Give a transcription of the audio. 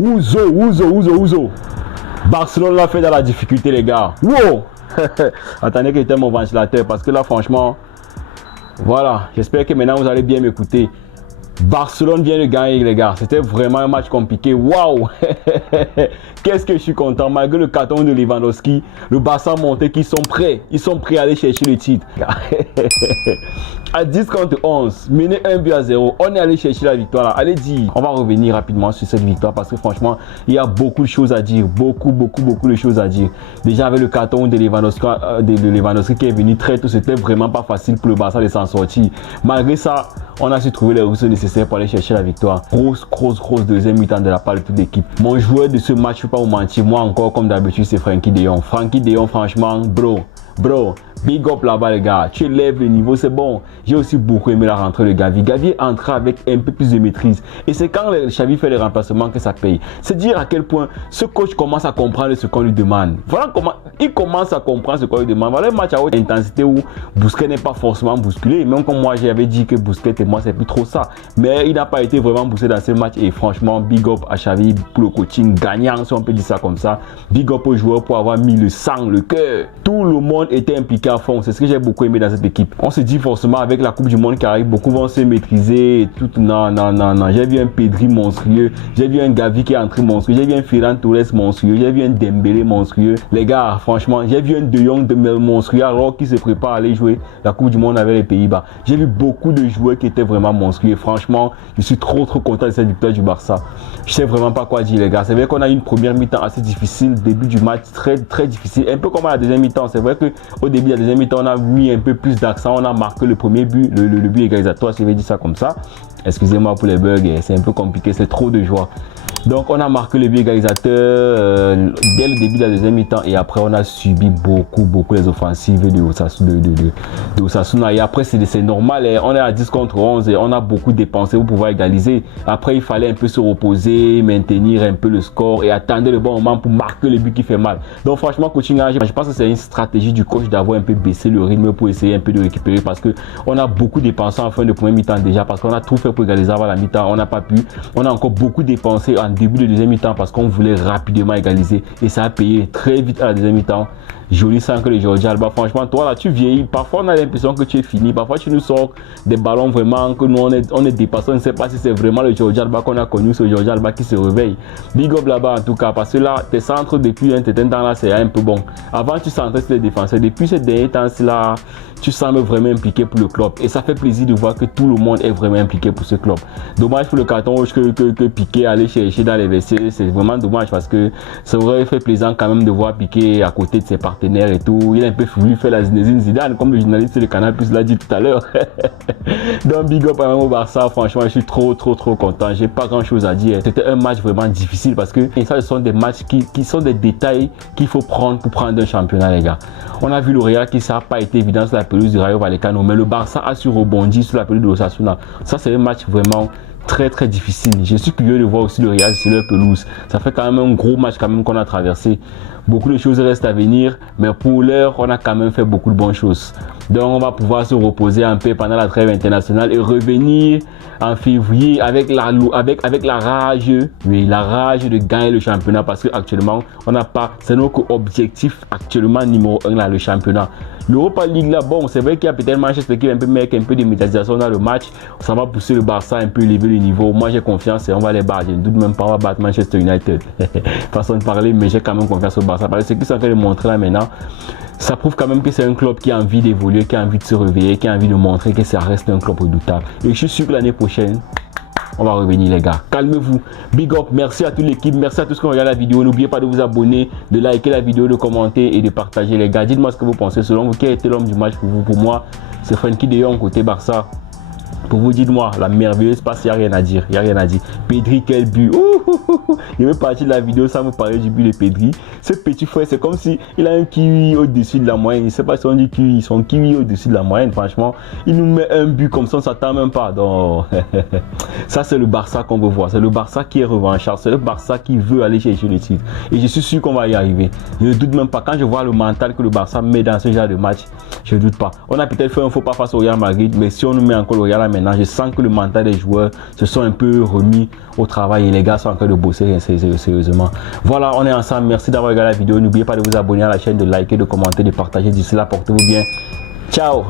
Ouzo. Barcelone l'a fait dans la difficulté, les gars. Wow. Attendez que j'étais mon ventilateur parce que là, franchement, voilà. J'espère que maintenant vous allez bien m'écouter. Barcelone vient de gagner, les gars. C'était vraiment un match compliqué. Waouh. Qu'est-ce que je suis content. Malgré le carton de Lewandowski, le Barça a montré qu'ils sont prêts. Ils sont prêts à aller chercher le titre. À 10 contre 11, mené 1-0. On est allé chercher la victoire là. Allez dire, on va revenir rapidement sur cette victoire parce que franchement, il y a beaucoup de choses à dire. Beaucoup de choses à dire. Déjà avec le carton de Lewandowski qui est venu très tôt, c'était vraiment pas facile pour le Barça de s'en sortir. Malgré ça, on a su trouver les ressources nécessaires pour aller chercher la victoire. Grosse deuxième mi-temps de la part de toute l'équipe. Mon joueur de ce match, je ne vais pas vous mentir, moi encore comme d'habitude, c'est Frenkie de Jong. Frenkie de Jong, franchement, bro, big up là-bas les gars, tu élèves le niveau, c'est bon. J'ai aussi beaucoup aimé la rentrée de Gavi. Gavi est entré avec un peu plus de maîtrise. Et c'est quand Xavi fait les remplacements que ça paye. C'est dire à quel point ce coach commence à comprendre ce qu'on lui demande. Voilà comment il commence à comprendre ce qu'on lui demande. Voilà un match à haute intensité où Busquets n'est pas forcément bousculé. Même comme moi j'avais dit que Busquets et moi c'est plus trop ça. Mais il n'a pas été vraiment boosté dans ce match. Et franchement, big up à Xavi pour le coaching gagnant, si on peut dire ça comme ça. Big up aux joueurs pour avoir mis le sang, le cœur. Tout le monde était impliqué à fond. C'est ce que j'ai beaucoup aimé dans cette équipe. On se dit forcément avec la Coupe du Monde qui arrive, beaucoup vont se maîtriser et tout. Non. J'ai vu un Pedri monstrueux. J'ai vu un Gavi qui est entré monstrueux. J'ai vu un Ferran Torres monstrueux. J'ai vu un Dembélé monstrueux. Les gars, franchement, j'ai vu un De Jong monstrueux alors qu'il se prépare à aller jouer la Coupe du Monde avec les Pays-Bas. J'ai vu beaucoup de joueurs qui étaient vraiment monstrueux. Franchement, je suis trop content de cette victoire du Barça. Je sais vraiment pas quoi dire les gars. C'est vrai qu'on a eu une première mi-temps assez difficile. Début du match très difficile. Un peu comme à la deuxième mi-temps. C'est vrai qu'au début de la deuxième mi-temps, on a mis un peu plus d'accent. On a marqué le premier but, le but égalisateur, si je vais dire ça comme ça. Excusez-moi pour les bugs, c'est un peu compliqué, c'est trop de joie. Donc on a marqué le but égalisateur dès le début de la deuxième mi-temps et après on a subi beaucoup les offensives de Osasuna. Et après c'est normal, on est à 10 contre 11 et on a beaucoup dépensé pour pouvoir égaliser. Après il fallait un peu se reposer, maintenir un peu le score et attendre le bon moment pour marquer le but qui fait mal. Donc franchement coaching, je pense que c'est une stratégie du coach d'avoir un peu baissé le rythme pour essayer un peu de récupérer parce que on a beaucoup dépensé en fin de première mi-temps déjà parce qu'on a tout fait pour égaliser avant la mi-temps, on n'a pas pu. On a encore beaucoup dépensé en début de deuxième mi-temps parce qu'on voulait rapidement égaliser et ça a payé très vite à la deuxième mi-temps. Joli sang que le Jordi Alba. Franchement, toi là, tu vieillis. Parfois, on a l'impression que tu es fini. Parfois, tu nous sors des ballons vraiment que nous, on est dépassé. On ne sait pas si c'est vraiment le Jordi Alba qu'on a connu, ce Jordi Alba qui se réveille. Big up là-bas en tout cas. Parce que là, tes centres depuis un certain temps là, c'est un peu bon. Avant, tu centrais sur les défenseurs. Depuis ces derniers temps-là, tu sembles vraiment impliqué pour le club. Et ça fait plaisir de voir que tout le monde est vraiment impliqué pour ce club. Dommage pour le carton rouge que Piqué allait chercher dans les WC. C'est vraiment dommage parce que ça aurait fait plaisir quand même de voir Piqué à côté de ses partenaires et tout. Il a un peu voulu faire la Zinedine Zidane comme le journaliste de Canal Plus l'a dit tout à l'heure. Donc big up à au Barça, franchement je suis trop content. J'ai pas grand chose à dire. C'était un match vraiment difficile parce que ça ce sont des matchs qui sont des détails qu'il faut prendre pour prendre un championnat les gars. On a vu le Real qui ça n'a pas été évident sur la pelouse du Rayo Vallecano, mais le Barça a su rebondir sur la pelouse de Osasuna. Ça c'est un match vraiment très difficile. Je suis curieux de voir aussi le Real sur leur pelouse. Ça fait quand même un gros match quand même qu'on a traversé. Beaucoup de choses restent à venir, mais pour l'heure, on a quand même fait beaucoup de bonnes choses. Donc, on va pouvoir se reposer un peu pendant la trêve internationale et revenir en février avec la rage, oui, la rage de gagner le championnat parce qu'actuellement, on n'a pas, c'est notre objectif actuellement numéro 1 là, le championnat. L'Europa League là, bon, c'est vrai qu'il y a peut-être Manchester qui va un peu mettre un peu de médiatisation dans le match. Ça va pousser le Barça un peu élever le niveau. Moi, j'ai confiance et on va les battre. Je ne doute même pas, on va battre Manchester United. Façon de parler, mais j'ai quand même confiance au Barça. Parce que ce qu'ils sont en train de montrer là maintenant, ça prouve quand même que c'est un club qui a envie d'évoluer, qui a envie de se réveiller, qui a envie de montrer que ça reste un club redoutable. Et je suis sûr que l'année prochaine, on va revenir les gars. Calmez-vous. Big up. Merci à toute l'équipe. Merci à tous qui ont regardé la vidéo. N'oubliez pas de vous abonner, de liker la vidéo, de commenter et de partager les gars. Dites-moi ce que vous pensez. Selon vous, qui a été l'homme du match pour vous? Pour moi, c'est Frenkie de Jong côté Barça. Pour vous, dites-moi, la merveilleuse passe, il n'y a rien à dire. Il n'y a rien à dire. Pedri, quel but. Il veut partir de la vidéo sans vous parler du but de Pedri. Ce petit frère, c'est comme si il a un kiwi au-dessus de la moyenne. Je ne sais pas si on dit kiwi, son kiwi au-dessus de la moyenne. Franchement, il nous met un but comme ça, on ne s'attend même pas. Donc, ça, c'est le Barça qu'on veut voir. C'est le Barça qui est revanchard. C'est le Barça qui veut aller chercher le titre. Et je suis sûr qu'on va y arriver. Je ne doute même pas. Quand je vois le mental que le Barça met dans ce genre de match, je ne doute pas. On a peut-être fait un faux pas face au Real Madrid, mais si on nous met encore le Real là maintenant, je sens que le mental des joueurs se sont un peu remis au travail et les gars sont en train de bosser sérieusement. Voilà, on est ensemble. Merci d'avoir regardé la vidéo. N'oubliez pas de vous abonner à la chaîne, de liker, de commenter, de partager. D'ici là, portez-vous bien. Ciao.